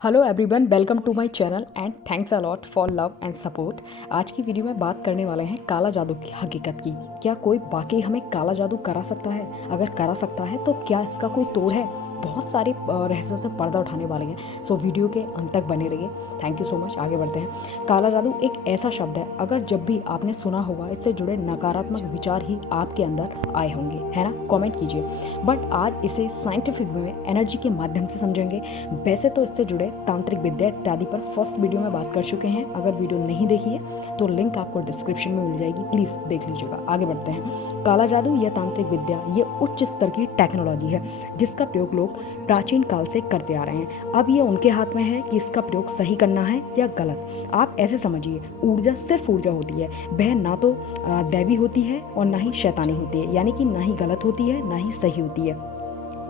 Hello everyone, welcome to my channel and thanks a lot for love and support. आज की video में बात करने वाले हैं काला जादू की हकीकत की। क्या कोई वाकई हमें काला जादू करा सकता है? अगर करा सकता है तो क्या इसका कोई तोड़ है? बहुत सारे रहस्यों से पर्दा उठाने वाले हैं, सो वीडियो के अंत तक बने रहिए। Thank you so much. आगे बढ़ते हैं। काला जादू एक ऐसा शब्द है, अगर जब भी आपने सुना होगा इससे जुड़े नकारात्मक विचार ही आपके अंदर आए होंगे, है ना? कॉमेंट कीजिए। बट आज इसे साइंटिफिक वे में एनर्जी के माध्यम से समझेंगे। वैसे तो इससे जुड़े तांत्रिक विद्या इत्यादि पर फर्स्ट वीडियो में बात कर चुके हैं। अगर वीडियो नहीं देखी है तो लिंक आपको डिस्क्रिप्शन में मिल जाएगी, प्लीज़ देख लीजिएगा। आगे बढ़ते हैं। काला जादू या तांत्रिक विद्या ये उच्च स्तर की टेक्नोलॉजी है जिसका प्रयोग लोग प्राचीन काल से करते आ रहे हैं। अब ये उनके हाथ में है कि इसका प्रयोग सही करना है या गलत। आप ऐसे समझिए, ऊर्जा सिर्फ ऊर्जा होती है, वह ना तो दैवी होती है और ना ही शैतानी होती है, यानी कि ना ही गलत होती है ना ही सही होती है।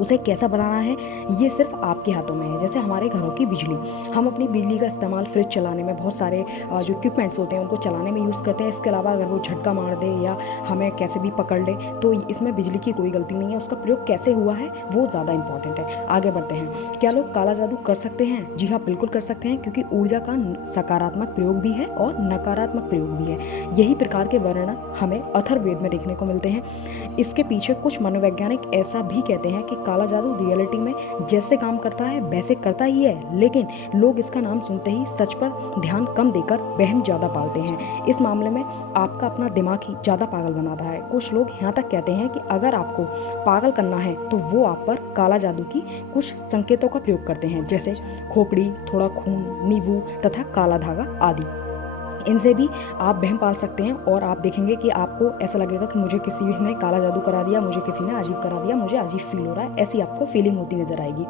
उसे कैसा बनाना है ये सिर्फ आपके हाथों में है। जैसे हमारे घरों की बिजली, हम अपनी बिजली का इस्तेमाल फ्रिज चलाने में, बहुत सारे जो इक्विपमेंट्स होते हैं उनको चलाने में यूज़ करते हैं। इसके अलावा अगर वो झटका मार दे या हमें कैसे भी पकड़ ले तो इसमें बिजली की कोई गलती नहीं है। उसका प्रयोग कैसे हुआ है वो ज़्यादा इंपॉर्टेंट है। आगे बढ़ते हैं। क्या लोग काला जादू कर सकते हैं? जी हाँ, बिल्कुल कर सकते हैं, क्योंकि ऊर्जा का सकारात्मक प्रयोग भी है और नकारात्मक प्रयोग भी है। यही प्रकार के वर्णन हमें अथर्ववेद में देखने को मिलते हैं। इसके पीछे कुछ मनोवैज्ञानिक ऐसा भी कहते हैं कि काला जादू रियलिटी में जैसे काम करता है वैसे करता ही है, लेकिन लोग इसका नाम सुनते ही सच पर ध्यान कम देकर वहम ज़्यादा पालते हैं। इस मामले में आपका अपना दिमाग ही ज़्यादा पागल बनाता है। कुछ लोग यहाँ तक कहते हैं कि अगर आपको पागल करना है तो वो आप पर काला जादू की कुछ संकेतों का प्रयोग करते हैं, जैसे खोपड़ी, थोड़ा खून, नींबू तथा काला धागा आदि। इनसे भी आप वहम पाल सकते हैं और आप देखेंगे कि आपको ऐसा लगेगा कि मुझे किसी ने काला जादू करा दिया, मुझे किसी ने अजीब करा दिया, मुझे अजीब फील हो रहा है, ऐसी आपको फीलिंग होती नजर आएगी।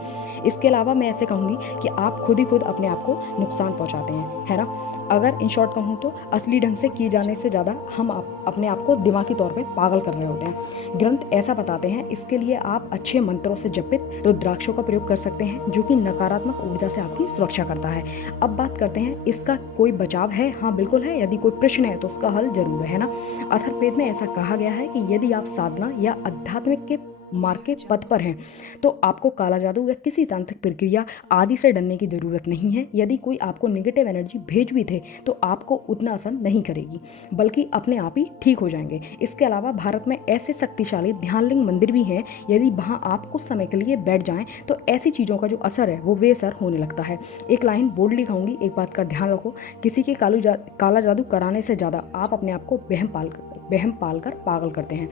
इसके अलावा मैं ऐसे कहूँगी कि आप खुद ही खुद अपने आप को नुकसान पहुँचाते हैं, है ना? अगर इन शॉर्ट कहूँ तो असली ढंग से किए जाने से ज़्यादा हम अपने आप को दिमागी तौर पर पागल कर रहे होते हैं। ग्रंथ ऐसा बताते हैं। इसके लिए आप अच्छे मंत्रों से जपित रुद्राक्षों का प्रयोग कर सकते हैं, जो कि नकारात्मक ऊर्जा से आपकी सुरक्षा करता है। अब बात करते हैं इसका कोई बचाव है? हाँ, बिल्कुल है। यदि कोई प्रश्न है तो उसका हल जरूर है ना? अथर्ववेद में ऐसा कहा गया है कि यदि आप साधना या आध्यात्मिक के मार्ग के पथ पर हैं तो आपको काला जादू या किसी तांत्रिक प्रक्रिया आदि से डरने की जरूरत नहीं है। यदि कोई आपको नेगेटिव एनर्जी भेज भी थे तो आपको उतना असर नहीं करेगी, बल्कि अपने आप ही ठीक हो जाएंगे। इसके अलावा भारत में ऐसे शक्तिशाली ध्यानलिंग मंदिर भी हैं, यदि वहाँ आप कुछ समय के लिए बैठ जाएं तो ऐसी चीज़ों का जो असर है वो बेअसर होने लगता है। एक लाइन बोल्डली कहूँगी, एक बात का ध्यान रखो, किसी के काला जादू कराने से ज़्यादा आप अपने आप को वहम पालकर पागल करते हैं।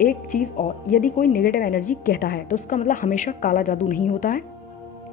एक चीज़ और, यदि कोई नेगेटिव एनर्जी कहता है तो उसका मतलब हमेशा काला जादू नहीं होता है।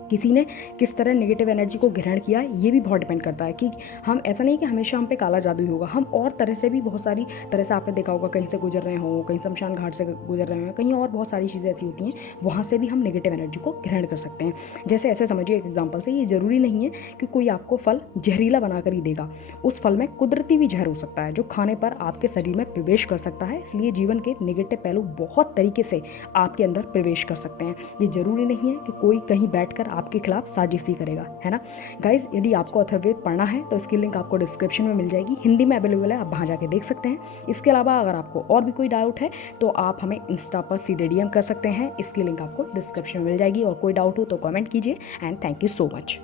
किसी ने किस तरह नेगेटिव एनर्जी को ग्रहण किया है ये भी बहुत डिपेंड करता है कि हम, ऐसा नहीं कि हमेशा हम पे काला जादू ही होगा। हम और तरह से भी, बहुत सारी तरह से आपने देखा होगा, कहीं से गुजर रहे हो, कहीं शमशान घाट से गुजर रहे हैं, कहीं और बहुत सारी चीज़ें ऐसी होती हैं, वहाँ से भी हम नेगेटिव एनर्जी को ग्रहण कर सकते हैं। जैसे ऐसे समझिए, एक एग्जाम्पल से, ये ज़रूरी नहीं है कि कोई आपको फल जहरीला बनाकर ही देगा। उस फल में कुदरती भी जहर हो सकता है जो खाने पर आपके शरीर में प्रवेश कर सकता है। इसलिए जीवन के नेगेटिव पहलू बहुत तरीके से आपके अंदर प्रवेश कर सकते हैं। ये जरूरी नहीं है कि कोई कहीं बैठकर आपके खिलाफ साजिश ही करेगा, है ना? गाइज, यदि आपको अथर्ववेद पढ़ना है तो इसकी लिंक आपको डिस्क्रिप्शन में मिल जाएगी, हिंदी में अवेलेबल है, आप वहाँ जाके देख सकते हैं। इसके अलावा अगर आपको और भी कोई डाउट है तो आप हमें इंस्टा पर सीधे डीएम कर सकते हैं, इसकी लिंक आपको डिस्क्रिप्शन में मिल जाएगी। और कोई डाउट हो तो कमेंट कीजिए। And thank you so much.